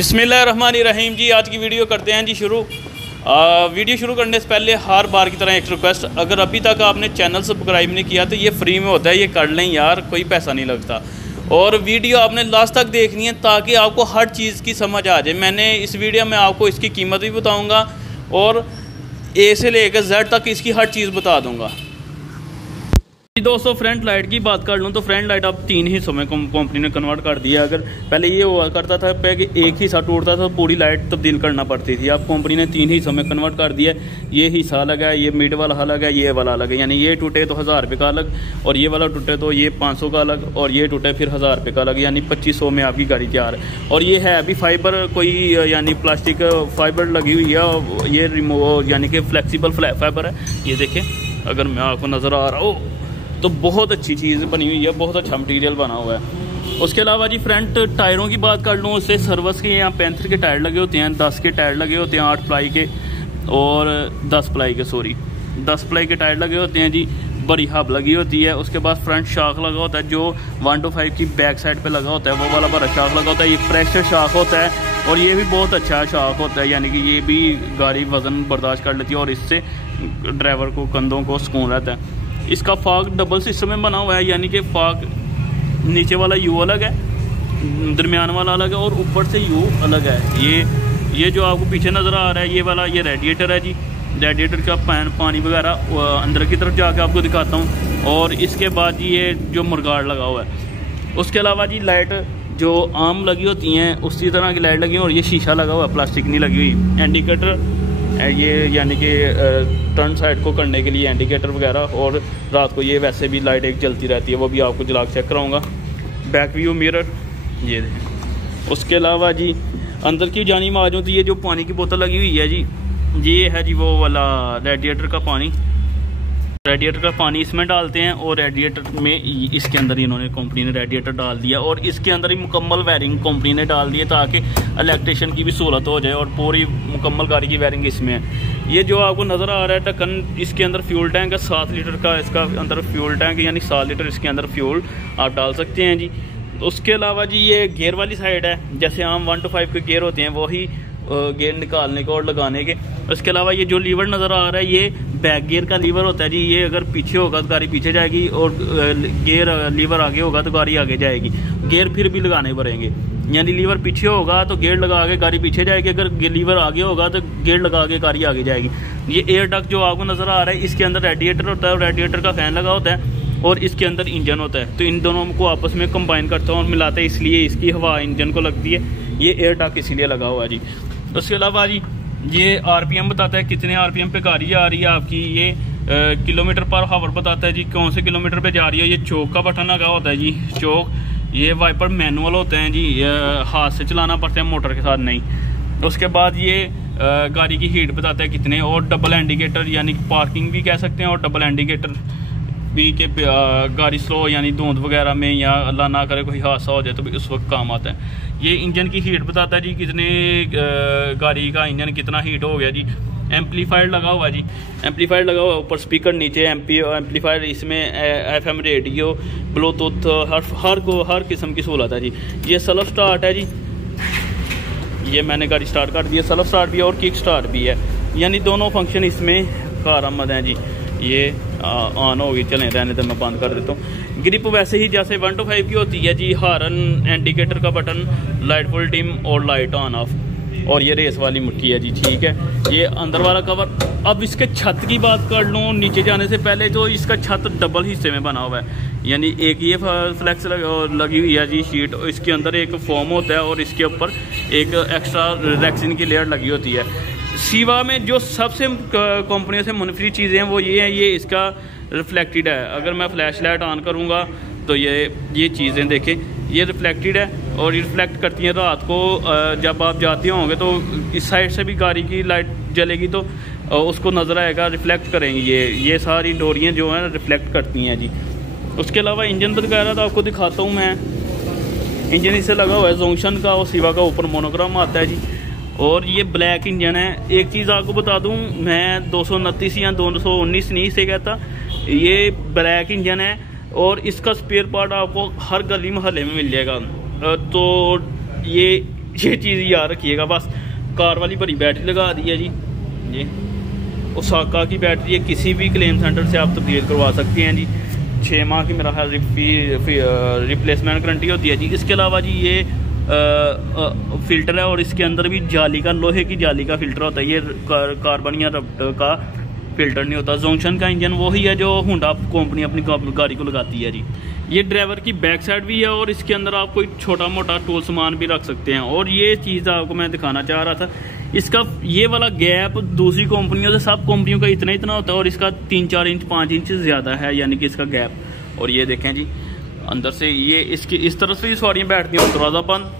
बिस्मिल्लाहिर्रहमानिर्रहीम जी। आज की वीडियो करते हैं जी शुरू। वीडियो शुरू करने से पहले हर बार की तरह एक रिक्वेस्ट, अगर अभी तक आपने चैनल सब्सक्राइब नहीं किया तो ये फ्री में होता है, ये कर लें यार, कोई पैसा नहीं लगता। और वीडियो आपने लास्ट तक देखनी है ताकि आपको हर चीज़ की समझ आ जाए। मैंने इस वीडियो में आपको इसकी कीमत भी बताऊँगा और ए से लेकर जेड तक इसकी हर चीज़ बता दूँगा। दोस्तों फ्रंट लाइट की बात कर लूँ तो फ्रंट लाइट अब 3 हिस्सों में कंपनी ने कन्वर्ट कर दिया। अगर पहले ये हुआ करता था कि एक हिस्सा टूटता था तो पूरी लाइट तब्दील करना पड़ती थी, अब कंपनी ने 3 हिस्सों में कन्वर्ट कर दिया। ये हिस्सा अलग है, ये मिड वाला अलग है, ये वाला अलग है। यानी ये टूटे तो 1000 रुपये का अलग, और ये वाला टूटे तो ये 500 का अलग, और ये टूटे फिर 1000 रुपये का अलग। यानी 2500 में आपकी गाड़ी तैयार है। और ये है अभी फाइबर, कोई यानी प्लास्टिक फाइबर लगी हुई है। ये रिमूव यानी कि फ्लेक्सिबल फाइबर है। ये देखें, अगर मैं आपको नज़र आ रहा हो तो बहुत अच्छी चीज़ बनी हुई है, बहुत अच्छा मटेरियल बना हुआ है। उसके अलावा जी फ्रंट टायरों की बात कर लूँ, उससे सर्विस के यहाँ 35 के टायर लगे होते हैं, 10 के टायर लगे होते हैं, 8 प्लाई के और 10 प्लाई के 10 प्लाई के टायर लगे होते हैं जी। बड़ी हब लगी होती है। उसके बाद फ्रंट शाख लगा होता है जो 125 की बैक साइड पे लगा होता है, वो वाला बड़ा शाख लगा होता है। ये प्रेशर शाख होता है और ये भी बहुत अच्छा शाख होता है, यानी कि ये भी गाड़ी वज़न बर्दाश्त कर लेती है और इससे ड्राइवर को कंधों को सुकून रहता है। इसका फाग डबल सिस्टम में बना हुआ है, यानी कि फाग नीचे वाला यू अलग है, दरमियान वाला अलग है और ऊपर से यू अलग है। ये जो आपको पीछे नज़र आ रहा है ये वाला, ये रेडिएटर है जी। रेडिएटर का पानी वगैरह अंदर की तरफ जाके आपको दिखाता हूँ। और इसके बाद ये जो मुर्गाड़ लगा हुआ है। उसके अलावा जी लाइट जो आम लगी होती हैं उसी तरह की लाइट लगी है और ये शीशा लगा हुआ है, प्लास्टिक नहीं लगी हुई। इंडिकेटर ये यानी कि टर्न साइड को करने के लिए इंडिकेटर वगैरह, और रात को ये वैसे भी लाइट एक जलती रहती है, वो भी आपको जला के चेक कराऊंगा। बैक व्यू मिरर ये देखें। उसके अलावा जी अंदर की जानी में आ जाऊँ तो ये जो पानी की बोतल लगी हुई है जी, ये है जी वो वाला रेडिएटर का पानी। रेडिएटर का पानी इसमें डालते हैं और रेडिएटर में इसके अंदर इन्होंने कंपनी ने रेडिएटर डाल दिया और इसके अंदर ही मुकम्मल वायरिंग कंपनी ने डाल दी है ताकि इलेक्ट्रिशियन की भी सहूलत हो जाए और पूरी मुकम्मल गाड़ी की वायरिंग इसमें है। ये जो आपको नज़र आ रहा है ढक्कन, इसके अंदर फ्यूल टैंक है 7 लीटर का। इसका अंदर फ्यूल टैंक यानी 7 लीटर इसके अंदर फ्यूल आप डाल सकते हैं जी। उसके अलावा जी ये गियर वाली साइड है, जैसे आम 1 to 5 के गियर होते हैं वही गियर निकालने के और लगाने के। उसके अलावा ये जो लीवर नज़र आ रहा है ये बैक गियर का लीवर होता है जी। ये अगर पीछे होगा तो गाड़ी पीछे जाएगी और गियर लीवर आगे होगा तो गाड़ी आगे जाएगी। गियर फिर भी लगाने पड़ेंगे, यानी लीवर पीछे होगा तो गियर लगा के गाड़ी पीछे जाएगी, अगर लीवर आगे होगा तो गियर लगा के गाड़ी आगे जाएगी। ये एयर डक्ट जो आपको नज़र आ रहा है इसके अंदर रेडिएटर होता है और रेडिएटर का फैन लगा होता है और इसके अंदर इंजन होता है। तो इन दोनों को आपस में कंबाइन करता हूँ और मिलाते हैं, इसलिए इसकी हवा इंजन को लगती है। ये एयर डक्ट इसीलिए लगा हुआ है जी। उसके अलावा जी ये आरपीएम बताता है कितने आरपीएम पे गाड़ी जा रही है आपकी। ये किलोमीटर पर हावर बताता है जी कौन से किलोमीटर पे जा रही है। ये चौक का बटन लगा होता है जी, चौक। ये वाइपर मैनुअल होते हैं जी, हाथ से चलाना पड़ता है, मोटर के साथ नहीं। उसके बाद ये गाड़ी की हीट बताता है कितने, और डबल इंडिकेटर यानी पार्किंग भी कह सकते हैं और डबल इंडिकेटर भी के गाड़ी स्लो यानी धुंध वगैरह में या अल्लाह ना करे कोई हादसा हो जाए तो भी उस वक्त काम आता है। ये इंजन की हीट बताता है जी कितने गाड़ी का इंजन कितना हीट हो गया जी। एम्पलीफायर लगा हुआ जी, एम्पलीफायर लगा हुआ ऊपर, स्पीकर नीचे, एम्पलीफायर इसमें एफएम रेडियो, ब्लूटूथ, हर किस्म की सहूलत है जी। ये सेल्फ स्टार्ट है जी, ये मैंने गाड़ी स्टार्ट कर दी है। सेल्फ स्टार्ट भी है और किक स्टार्ट भी है, यानी दोनों फंक्शन इसमें कारआमद हैं जी। ये ऑन होगी, चलें रहने तो मैं बंद कर देता हूँ। ग्रिप वैसे ही जैसे 1 to 5 की होती है जी। हॉर्न, इंडिकेटर का बटन, लाइट फुल डिम और लाइट ऑन ऑफ, और ये रेस वाली मुट्ठी है जी, ठीक है। ये अंदर वाला कवर। अब इसके छत की बात कर लूँ नीचे जाने से पहले, तो इसका छत डबल हिस्से में बना हुआ है, यानी एक ये फ्लैक्स लगी हुई है जी शीट, इसके अंदर एक फोम होता है और इसके ऊपर एक एक्स्ट्रा रेक्सिन की लेयर लगी होती है। शिवा में जो सबसे कंपनियों से मुनफरी चीज़ें हैं वो ये हैं, ये इसका रिफ्लेक्टेड है। अगर मैं फ्लैश लाइट ऑन करूँगा तो ये चीज़ें देखें, ये रिफ्लेक्टेड है और रिफ्लेक्ट करती हैं रात को। जब आप जाते होंगे तो इस साइड से भी गाड़ी की लाइट जलेगी तो उसको नज़र आएगा, रिफ्लेक्ट करेंगी। ये सारी डोरियाँ जो हैं रिफ्लेक्ट करती हैं जी। उसके अलावा इंजन वगैरह तो आपको दिखाता हूँ मैं। इंजन इससे लगा हुआ है जोंक्शन का और शिवा का ऊपर मोनोग्राम आता है जी। और ये ब्लैक इंजन है। एक चीज़ आपको बता दूं, मैं 229 या 219 नहीं से कहता, ये ब्लैक इंजन है और इसका स्पेयर पार्ट आपको हर गली मोहल्ले में मिल जाएगा। तो ये ये चीज़ याद रखिएगा। बस कार वाली बड़ी बैटरी लगा दी है जी, ये ओसाका की बैटरी है, किसी भी क्लेम सेंटर से आप तब्दील करवा सकते हैं जी। 6 माह की मेरा ख्याल रिप्लेसमेंट गारंटी होती है जी। इसके अलावा जी ये फ़िल्टर है और इसके अंदर भी जाली का, लोहे की जाली का फ़िल्टर होता है, ये कार्बन या रबर का फ़िल्टर नहीं होता। जोंक्शन का इंजन वही है जो होंडा कंपनी अपनी गाड़ी को लगाती है जी। ये ड्राइवर की बैक साइड भी है और इसके अंदर आप कोई छोटा मोटा टूल सामान भी रख सकते हैं। और ये चीज़ आपको मैं दिखाना चाह रहा था, इसका ये वाला गैप दूसरी कंपनियों से, सब कंपनियों का इतना इतना होता है और इसका 3-4 इंच 5 इंच ज़्यादा है, यानी कि इसका गैप। और ये देखें जी अंदर से ये इसकी इस तरह से ही सवारियाँ बैठती हैं और दरवाज़ा बंद,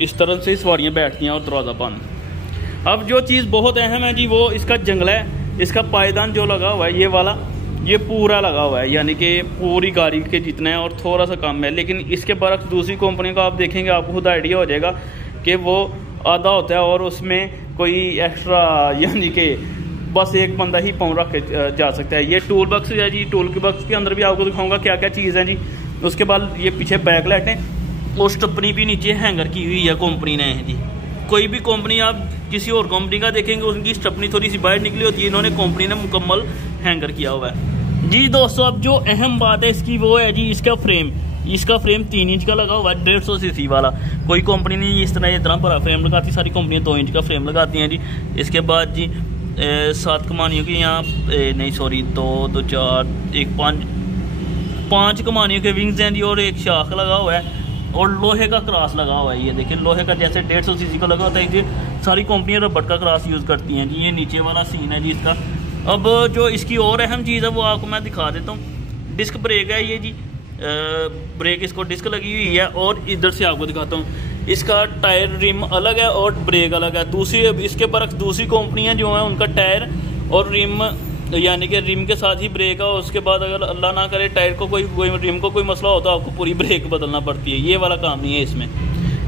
इस तरह से ही सवारियाँ बैठती हैं और दरवाज़ा बंद। अब जो चीज़ बहुत अहम है जी वो इसका जंगला है। इसका पायदान जो लगा हुआ है ये वाला, ये पूरा लगा हुआ है, यानी कि पूरी गाड़ी के जितना है और थोड़ा सा कम है। लेकिन इसके बरक्स दूसरी कंपनी का आप देखेंगे, आपको खुद आइडिया हो जाएगा कि वो आधा होता है और उसमें कोई एक्स्ट्रा, यानी कि बस एक बंदा ही पाँव रख के जा सकता है। ये टूल बॉक्स है जी, टूल के बॉक्स के अंदर भी आपको दिखाऊंगा क्या क्या चीज़ है जी। उसके बाद ये पीछे बैक लाइट है और स्टपनी भी नीचे हैंगर की हुई है कंपनी ने जी। कोई भी कंपनी आप किसी और कंपनी का देखेंगे उनकी स्टपनी थोड़ी सी बाहर निकली होती है, इन्होंने कंपनी ने मुकम्मल हैंगर किया हुआ है जी। दोस्तों अब जो अहम बात है इसकी वो है जी इसका फ्रेम। इसका फ्रेम 3 इंच का लगा हुआ है, 150 सीसी वाला। कोई कंपनी नहीं इस तरह बड़ा फ्रेम लगाती, सारी कंपनियां 2 इंच का फ्रेम लगाती हैं जी। इसके बाद जी 7 कमानियों की यहाँ नहीं सॉरी 2 4 1 5 कमानियों के विंग्स हैं जी और एक शाख लगा हुआ है और लोहे का क्रॉस लगा हुआ है। ये देखिए लोहे का जैसे 150 सीसी का लगा होता है जी, सारी कंपनियां रबड़ का क्रॉस यूज़ करती हैं जी। ये नीचे वाला सीन है जी इसका। अब जो इसकी और अहम चीज़ है वो आपको मैं दिखा देता हूँ। डिस्क ब्रेक है ये जी, ब्रेक इसको डिस्क लगी हुई है। और इधर से आपको दिखाता हूँ, इसका टायर रिम अलग है और ब्रेक अलग है। दूसरी इसके बरक्स दूसरी कंपनियां जो हैं उनका टायर और रिम, यानी कि रिम के साथ ही ब्रेक है। और उसके बाद अगर अल्लाह ना करे टायर को कोई रिम को कोई मसला हो तो आपको पूरी ब्रेक बदलना पड़ती है। ये वाला काम नहीं है इसमें।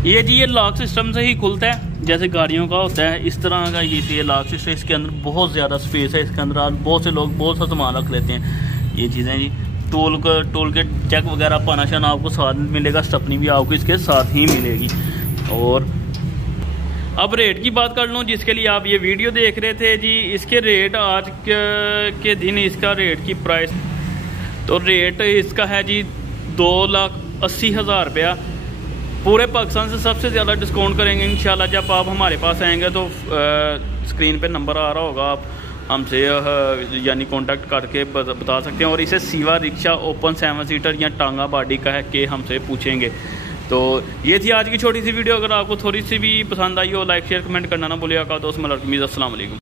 ये जी ये लॉक सिस्टम से ही खुलता है जैसे गाड़ियों का होता है, इस तरह का ये लॉक सिस्टम। इसके अंदर बहुत ज़्यादा स्पेस है, इसके अंदर आज बहुत से लोग बहुत सा सामान रख लेते हैं। ये चीज़ें जी टूल के चेक वगैरह पाना शाना आपको साथ मिलेगा, स्टपनी भी आपको इसके साथ ही मिलेगी। और अब रेट की बात कर लूँ जिसके लिए आप ये वीडियो देख रहे थे जी, इसके रेट आज के दिन इसका रेट की प्राइस, तो रेट इसका है जी 2,80,000 रुपया। पूरे पाकिस्तान से सबसे ज़्यादा डिस्काउंट करेंगे इंशाल्लाह। जब आप हमारे पास आएंगे तो स्क्रीन पे नंबर आ रहा होगा, आप हमसे यानी कांटेक्ट करके बता सकते हैं। और इसे सीवा रिक्शा ओपन 7 सीटर या टांगा बॉडी का है कि हमसे पूछेंगे। तो ये थी आज की छोटी सी वीडियो। अगर आपको थोड़ी सी भी पसंद आई हो लाइक शेयर कमेंट करना ना भूलिएगा। दोस्त अस्सलाम वालेकुम।